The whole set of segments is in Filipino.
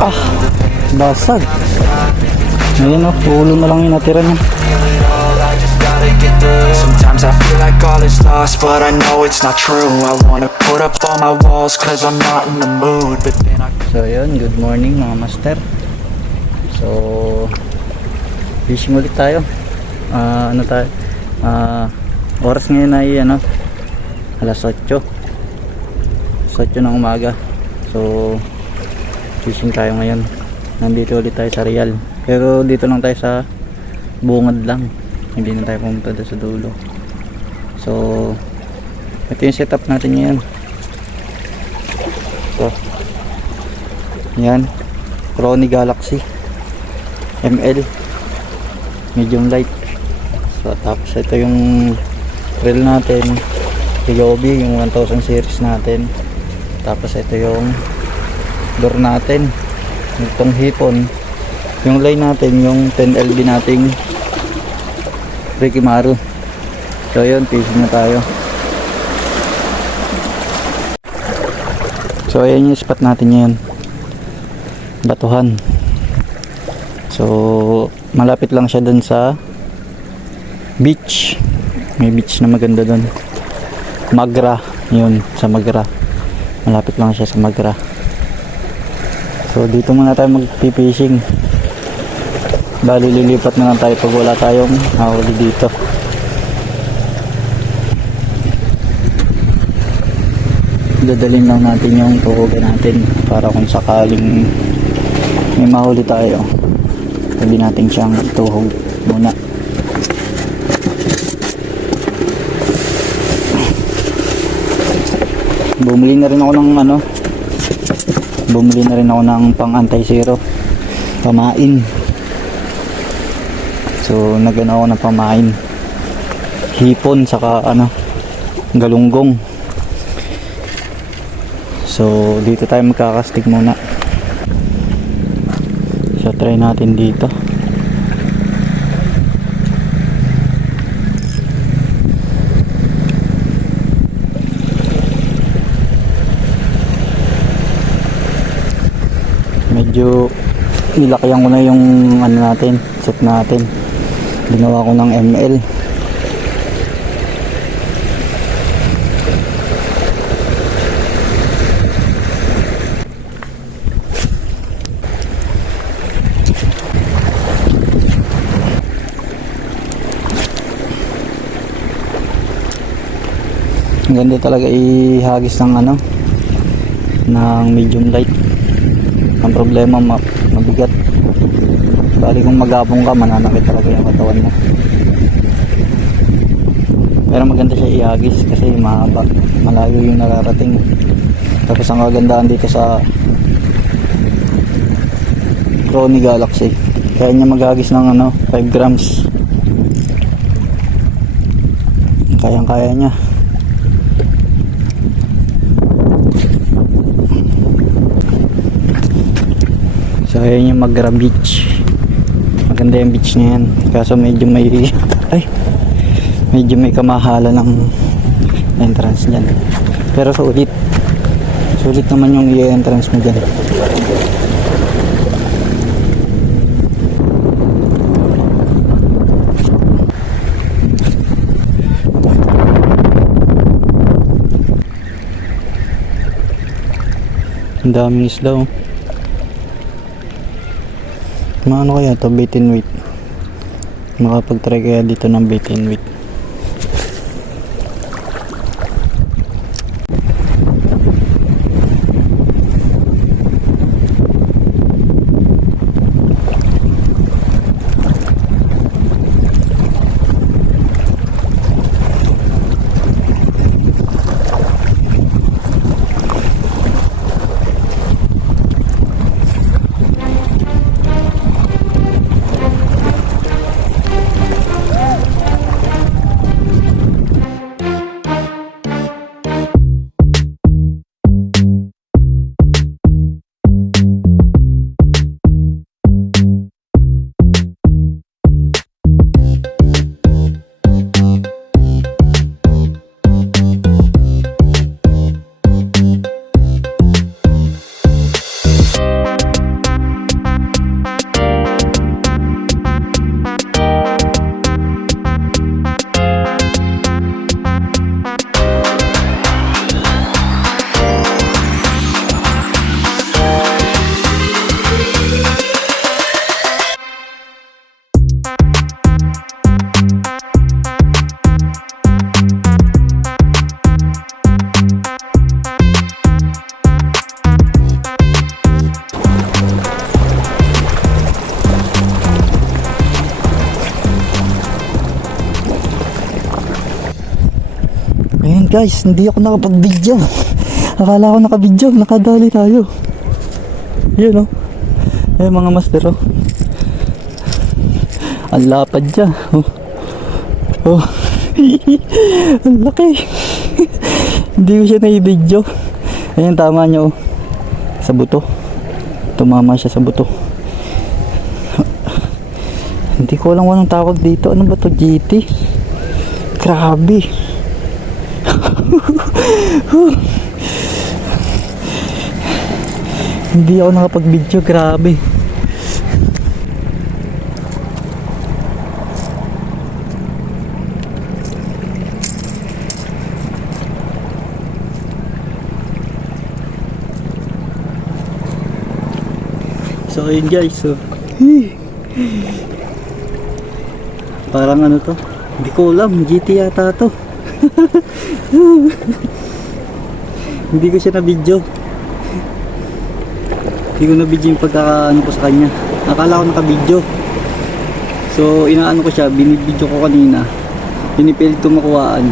Ah, basag. Ayan o, ulo na lang yung natira niya. Sometimes I feel like all is lost, but I know it's not true. I wanna put up all my walls, cause I'm not in the mood. But then I... So yun, good morning mga master. So fishing ulit tayo. Ano tayo? Oras ngayon ay alas 8 ng umaga. So fishing tayo ngayon. Nandito ulit tayo sa Real. Pero dito lang tayo sa bungad lang. Hindi na tayo pumunta sa dulo. So ito yung setup natin ngayon. So yan, Crony Galaxy ML medium light. So tapos ito yung reel natin, Ryobi, yung 1000 series natin. Tapos ito yung lure natin, itong hipon. Yung line natin, yung 10LB nating Rikimaru. So yun, fishing na tayo. So ayan yung spot natin ngayon, Batuhan. So malapit lang siya dun sa beach. May beach na maganda dun, Magra. Yun, sa Magra. Malapit lang siya sa Magra. So dito muna tayo mag-fishing. Bali lilipat na lang tayo pag wala tayong huli dito. Dadalhin lang natin yung tuhugan natin para kung sakaling may mahuli tayo, sabi natin siyang tuhog muna. Bumili na rin ako ng pang anti-zero pamain. So nagana ako ng pamain, hipon saka galunggong. So dito tayo magkakastig muna. So try natin dito. Medyo nilakyan ko na yung natin, set natin. Ginawa ko ng ML. Ang ganda talaga ihagis ng ng medium light. Ang problema mabigat. Bali kung magabong ka, mananakit talaga yung katawan mo. Pero maganda siya ihagis kasi mahaba, malayo yung nararating. Tapos ang kagandahan dito sa Crony Galaxy, kaya niya maghagis ng 5 grams. Kayang kaya niya. So ayan yung Magra Beach. Maganda yung beach na yan, kaso medyo may kamahala ng entrance dyan. Pero sulit naman yung i-entrance mo dyan. Ang daming isda oh. Ano kaya to, bait and weight? Makapag-try kaya dito ng bait and weight? guys, hindi ako nakapag-video. Akala ko naka-video, nakadali tayo. Yun, oh. Ayun mga master, oh. Ang lapad dyan. Oh. Oh. Ang laki. Hindi ko siya na-video. Ayun, tama niya, oh. Sa buto. Tumama siya sa buto. Hindi ko alam kung anong tawag dito. Ano ba to? GT? Grabe. Hindi ako nakapag-video. Grabe. So ayun guys, so parang ano to, hindi ko alam, GT yata to. Hindi ko siya na video. Hindi ko na video yung pagkakaano ko sa kanya. Akala ko naka video. So inaano ko siya, binibidyo ko kanina, pinipilit ko makuhaan,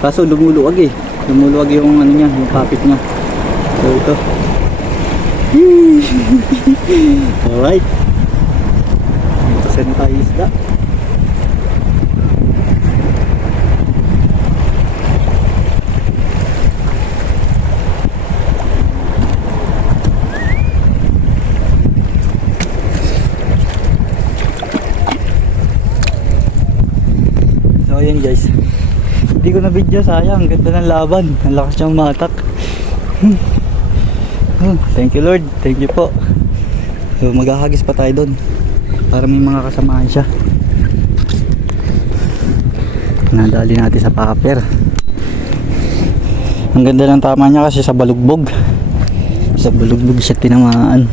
kaso lumuluwag eh, lumuluwag yung ano niya, yung kapit niya. So ito. Alright, ito saan tayo isda. So ayan guys, hindi ko na video, sayang, ganda ng laban, ang lakas niyang matak. Thank you Lord, thank you po. So maghahagis pa tayo doon para may mga kasamaan siya. Nadali natin sa paper. Ang ganda ng tama niya kasi sa balugbog. Sa balugbog siya tinamaan.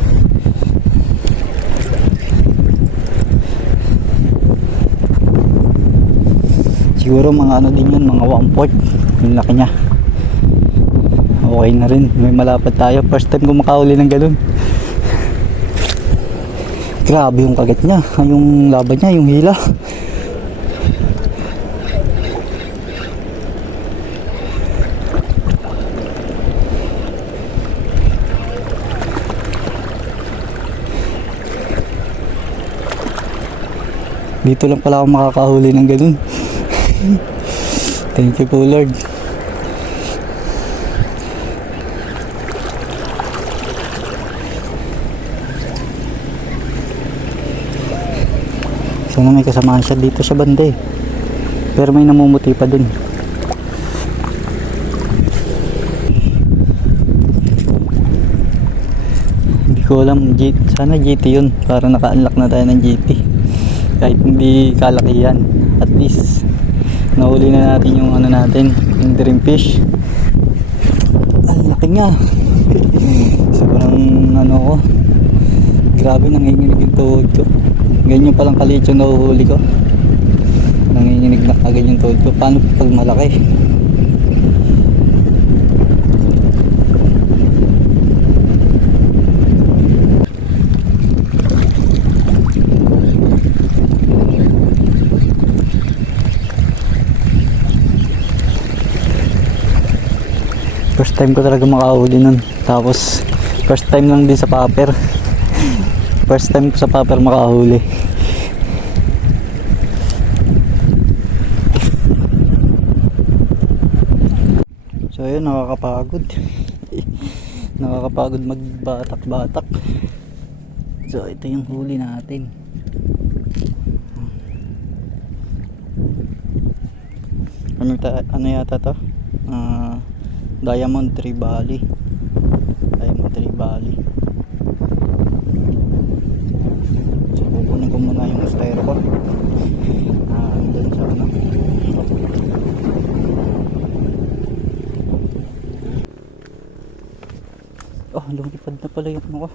Siguro mga ano din yun, mga 1/4 yung laki niya. Okay na rin, may malapad tayo. First time ko makahuli ng ganun. Grabe yung kagat niya, yung laban niya, yung hila. Dito lang pala ako makakahuli ng ganun. Thank you po Lord. Sana may kasamaan siya dito sa banda eh. Pero may namumuti pa dun. Hindi ko alam, sana GT yun. Para naka-unlock na tayo ng GT. Kahit hindi kalakihan, at least nahuli na natin yung ano natin, yung dream fish. Ang laki nga. Sobrang ano ko, grabe, nanginginig yung tuhod ko. Ganyan palang kaliit yung nahuhuli ko. Nanginginig na agad yung tuhod ko. Paano pag malaki? First time ko talaga makahuli nun. Tapos first time lang din sa paper. First time ko sa paper makahuli. So ayun, nakakapagod. Nakakapagod magbatak-batak. So ito yung huli natin. Ano yata to? Diamond Tree Valley. Diamond Tree Valley. So kukunin ko muna yung styro ko. Doon sa ano. Oh, lumipad na pala yung ano ko.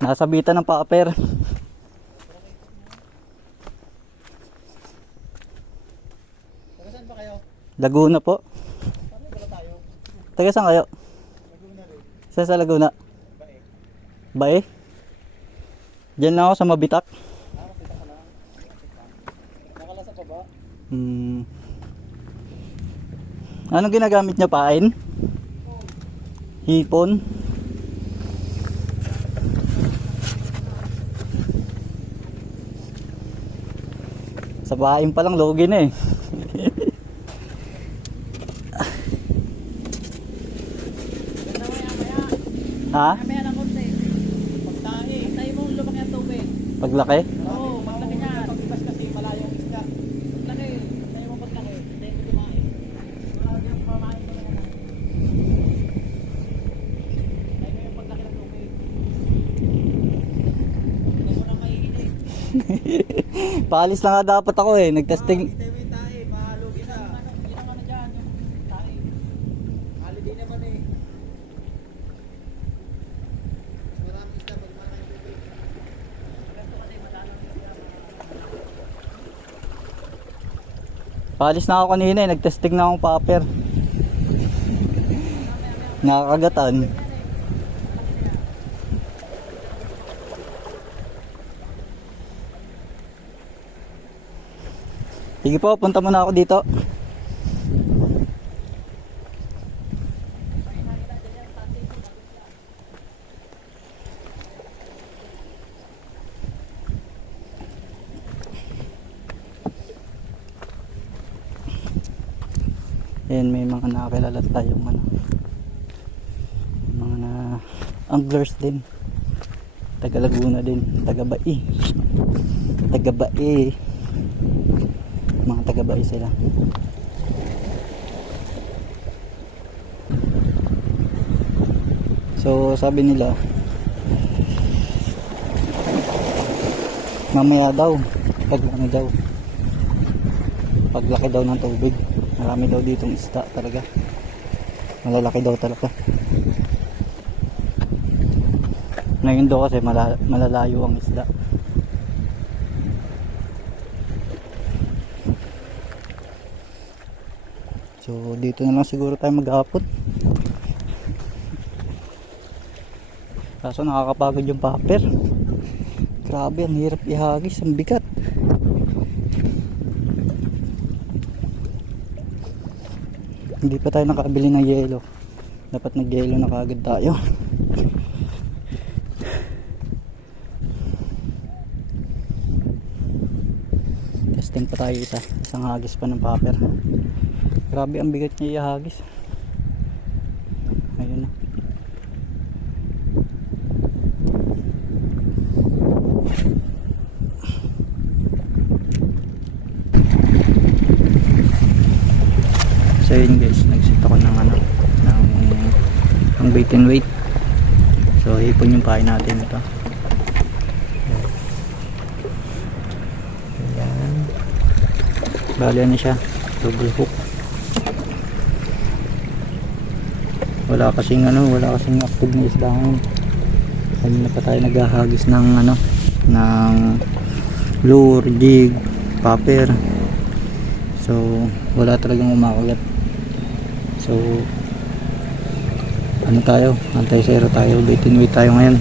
Nasabitan ng paper. Laguna po. Taga saan kayo? Laguna rin. Saan sa Laguna? Bae. Bae? Diyan lang ako sa Mabitak. Mabitak ka lang. Nakalasa pa ba? Anong ginagamit niya, pain? Hipon? Sa pain pa lang, logi na eh. Ha? Mamaya ng konti. Pagtahi. Pagtahi mo lumaki ang tubig. Paglaki? Oo, paglaki niya. Pagbibas kasi malayong isda. Paglaki. Pagtahi mo paglaki. Pagtahi mo kumain. Marami ang pamain mo na. Pagtahi mo yung paglaki ng tubig. Hindi mo na maiinit. Paalis na nga dapat ako eh. Nagtesting. Pagtahi mo yung tahi. Mahalugi na. Yun ang ano dyan. Yung tahi. Holiday naman eh. Maraming isda pag malaki ang tubig. Ganito kasi madalang isda. Paalis na ako kanina eh. Nagtesting na akong paper. Nakakagatan. Sige po, punta muna ako dito. Ayan, may mga nakakilala tayong ano, mga na anglers din, taga Laguna din, taga Bai, mga taga Bai sila. So sabi nila mamaya daw paglaki daw ng tubig, marami daw ditong isda talaga, malalaki daw talaga. Ngayon daw kasi malalayo ang isda. So dito na lang siguro tayo maghapon. Kaso nakakapagod yung paper. Grabe, ang hirap ihagis, ang bigat. Hindi pa tayo nakabili ng yelo. Dapat nag-yelo na kaagad tayo. Testing pa tayo isang hagis pa ng paper. Grabe, ang bigat niya ihagis. Ayun na. So yun guys, nagsit ako ng ano, ng bait and weight. So ipon yung pain natin ito. Ayan. Bali ano siya, double hook. Wala kasing active na isda ngayon. Kanina pa tayo naghahagis ng ano, ng lure, jig, paper. So wala talagang umakagat. So ano tayo, anti-zero tayo, bait and weight tayo ngayon.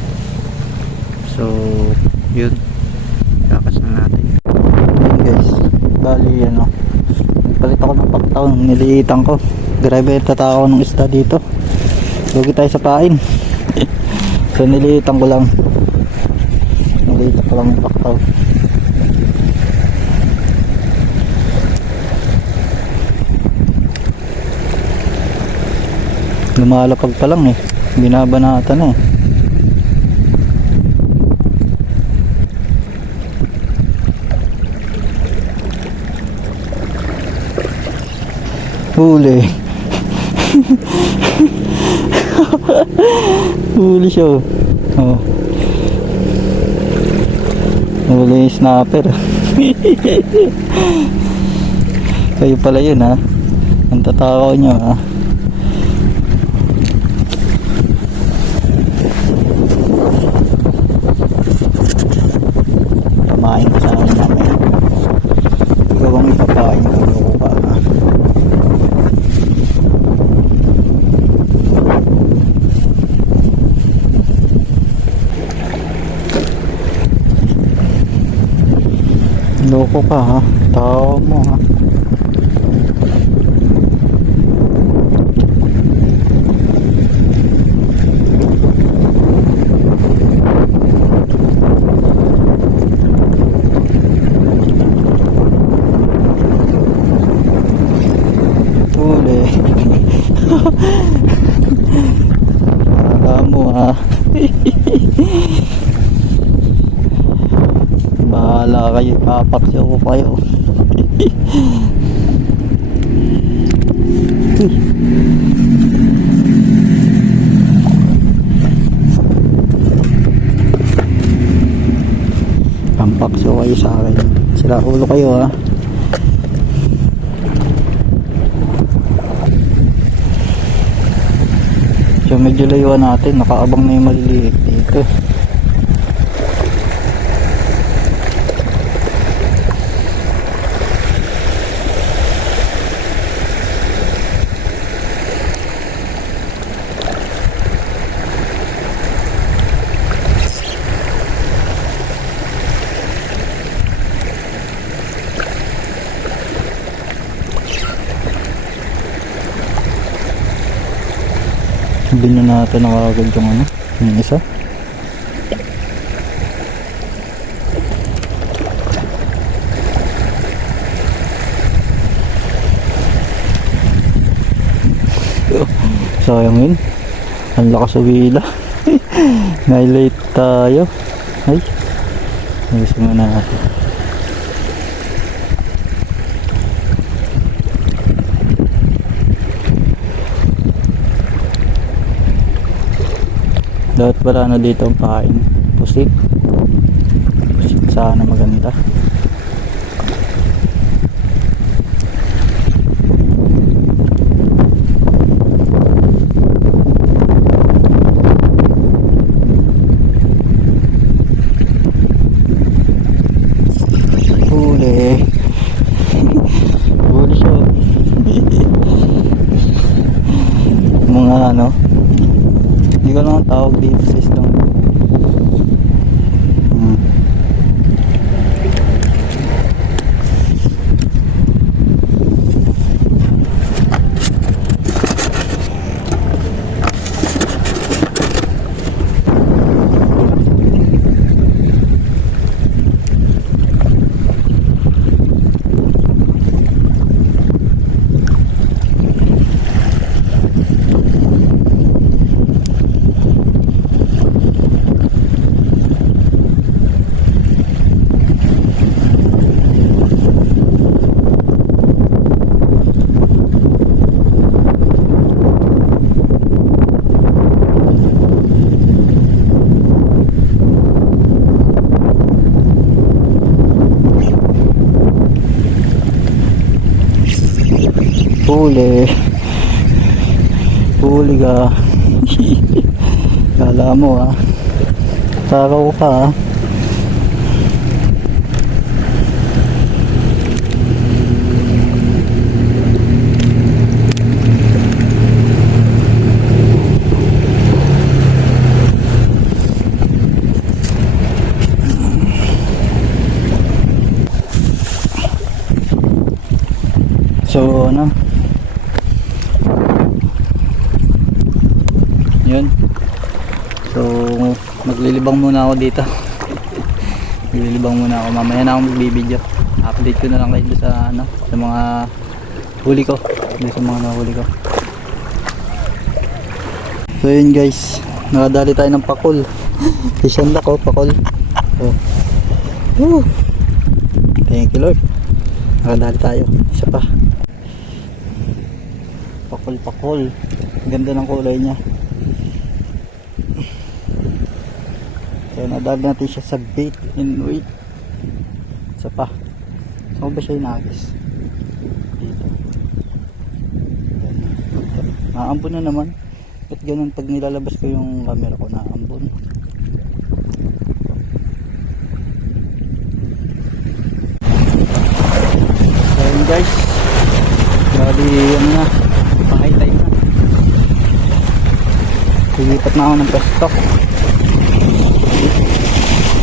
So yun, kakas na natin. Ayun guys, bali ano, nagpalit ako ng paktaw, niliitan ko. Grabe, tatakaw ng isda dito. Lugi tayo sa pain. So niliitan ko lang yung paktaw. Lumalapag pa lang eh, binabanatan eh. Huli. Huli siya. Oh. Huli yung snapper. Kayo pala yun ha. Ang tatakaw nyo ha. Pamain ko sa akin namin. Ikaw ang ipapain ko pa ha. Loko ka ha. Tao mo ha. Huli. Tao mo ha. Bahala kayo, papaksyo ko kayo. Pampaksyo kayo sa akin. Sila ulo kayo ha. So medyo layuan natin, nakaabang na yung maliliit dito. Sabi na natin nakagad yung ano, yung isa. Sayang yun. Ang lakas uwila. Nai-late tayo. Ay. Ayusin muna natin. Dapat pala na dito ang pain. Pusit. Pusit sana maganda. Huli. Huli siya. Mga ano. Hindi ko naman tawag dito sa islang. Huli. Huli ka. Kala mo ha. Takaw ka ha. So ano, yun. So maglilibang muna ako dito. Maglilibang muna ako, mamaya na ako magbibideo. Update ko na lang kayo sa ano, sa mga huli ko, sa mga nahuli ko. So yun guys, nakadali tayo ng pakol. Fisyan lak oh, pakol. So, thank you Lord, nakadali tayo, isa pa. Pakol. Ganda ng kulay niya. So nadali natin siya sa bait and wait. Isa pa. Saan ba siya inagis? Dito. Naambon na naman. At ganun pag nilalabas ko yung camera ko, naambon. So yun guys, grabe ano na, pang-high time na. Lilipat na ako ng pwesto.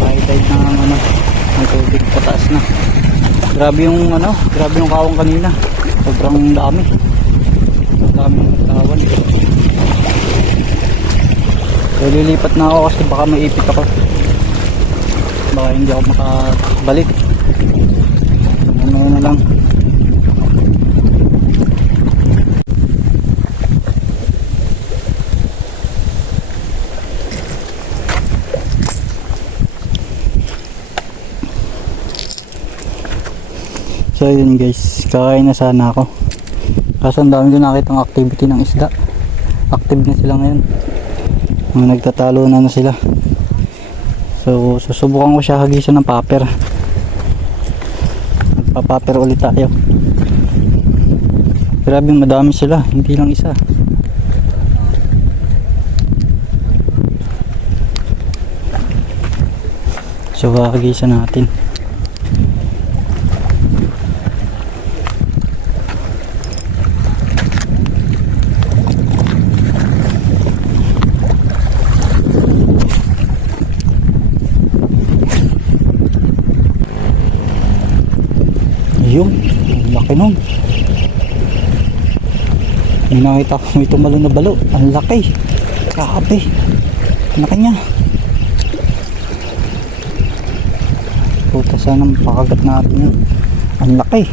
High tide na ang ano, ang tubig pataas na. Grabe yung ano, grabe yung kawang kanina. Sobrang dami. Daming katawan. So lilipat na ako kasi baka maipit ako. Baka hindi ako makabalik. Ano na lang. So yun guys, kakain na sana ako. Kaso ang dami ko nakitang activity ng isda. Active na sila ngayon. Nagtatalo na sila. So susubukan ko siya hagisan ng paper. Magpa-paper ulit tayo. Grabe madami sila, hindi lang isa. So hagisan natin. Yun, ang laki nun. May nakita ko may tumalo na balo. Ang laki. Grabe. Ang laki niya. Puta, sana mapakagat natin yun. Ang laki.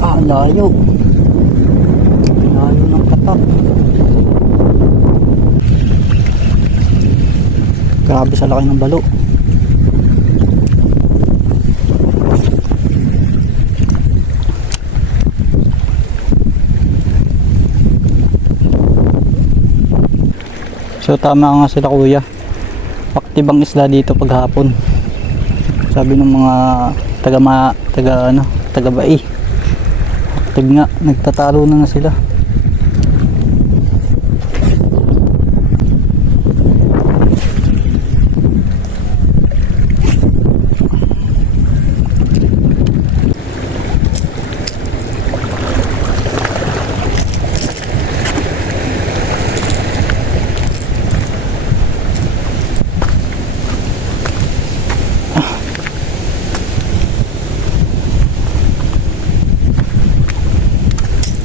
Ang layo. Layo ng katak. Grabe sa laki ng balo. So tama nga sila kuya. Active ang isla dito paghapon. Sabi ng mga taga bai. Active nga, nagtatalo na sila.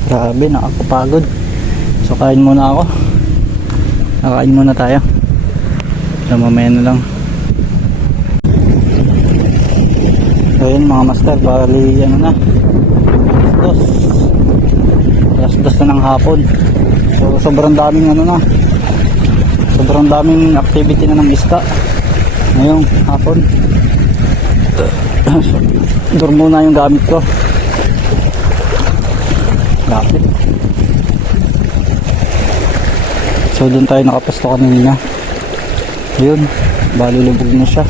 Grabe, nakakapagod. So kain muna ako. Nakain muna tayo. So mamaya na lang. So yun mga master, bali ano na, alas dos na ng hapon. So sobrang daming ano na, sobrang daming activity na ng isda ngayong hapon. So, dur muna yung gamit ko. Lapit. So doon tayo nakapasto kanina. Yun, bali lubog na siya.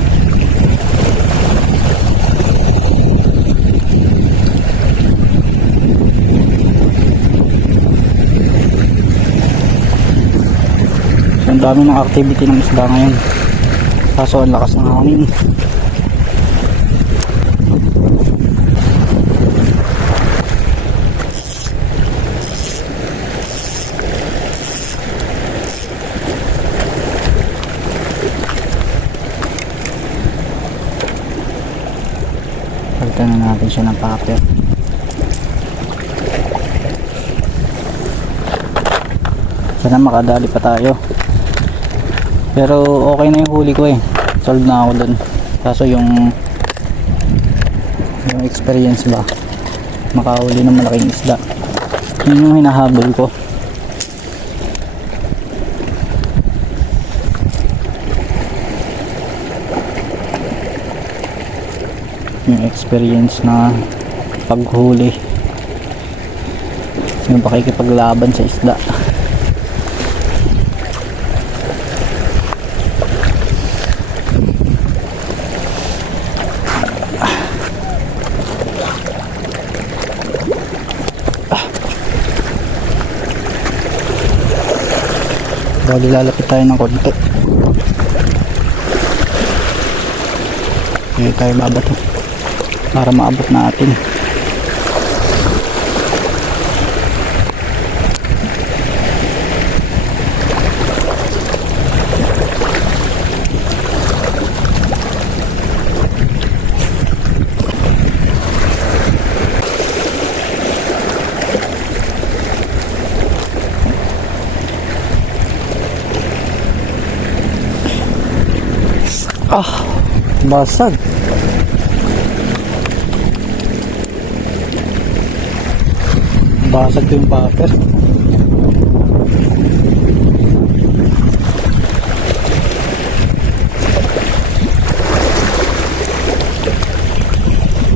So ang dami ng activity ng isda ngayon. Kaso ang lakas ng hangin. Palitan na natin siya ng paper. Sana makadali pa tayo. Pero okay na yung huli ko eh. Solve na ako dun. Kaso yung experience ba, makahuli ng malaking isda, yun yung hinahabol ko. Yung experience na paghuli, yung pakikipaglaban sa isda. Bali lalapit tayo ng konti. Hindi tayo babato para maabot natin. Ah, basag. Basag ko yung paper.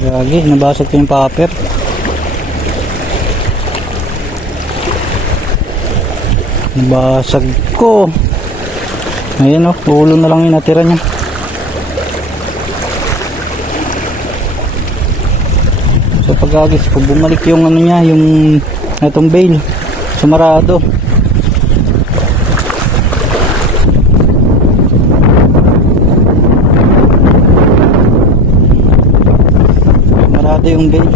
Gagi, nabasag ko yung paper. Nabasag ko. Ayan oh, ulo na lang yung natira niya. So pag-agis ko, bumalik yung ano niya, yung itong bail. Sumarado. Sumarado yung bail.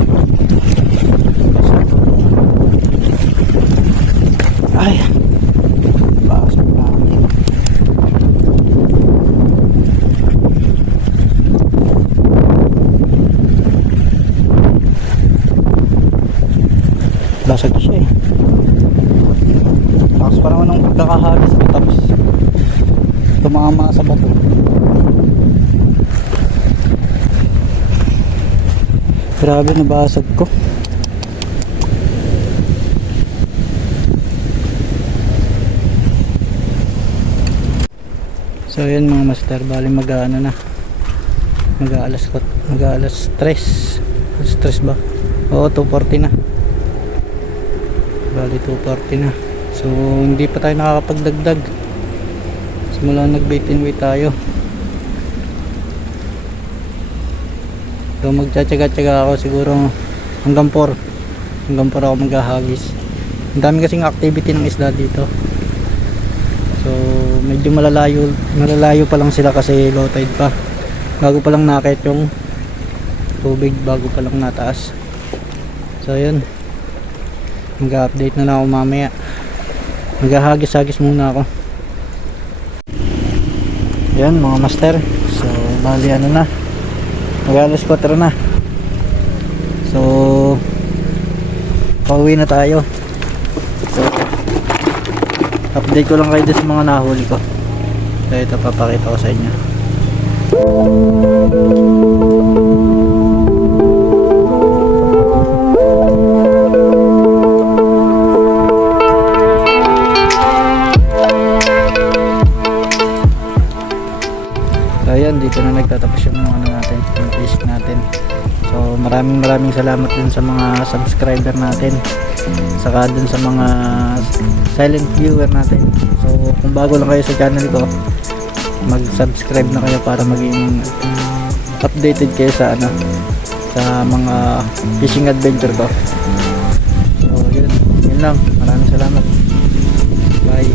Ay, basag natin. Basag siya eh. Tapos pa naman ng pagkakahagis ko, tapos tumama sa bato. Grabe, nabasag ko. So yun mga master, bali mag-ano na, mag-aalas 3 alas 3 ba? Oo, 2:40 na, bali 2:40 na. So hindi pa tayo nakakapagdagdag simula nag bait and wait tayo. So magtsatsaga-tsaga ako siguro hanggang 4 ako maghahagis. Ang dami kasing activity ng isda dito. So medyo malalayo pa lang sila kasi low tide pa. Bago pa lang nakit yung tubig, bago pa lang nataas. So yun, mag-update na lang ako mamaya. Maghahagis-hagis muna ako. Yan mga master. So bali ano na, mag-alas 4 na. So pauwi na tayo. So update ko lang kayo sa mga nahuli ko. So ito, papakita ko sa inyo. So ayan, dito na nagtatapos yung ano natin, yung fishing natin. So maraming salamat din sa mga subscriber natin, saka dun sa mga silent viewer natin. So kung bago lang kayo sa channel ko, mag-subscribe na kayo para maging updated kayo sa ano, sa mga fishing adventure ko. So yun lang, maraming salamat. Bye.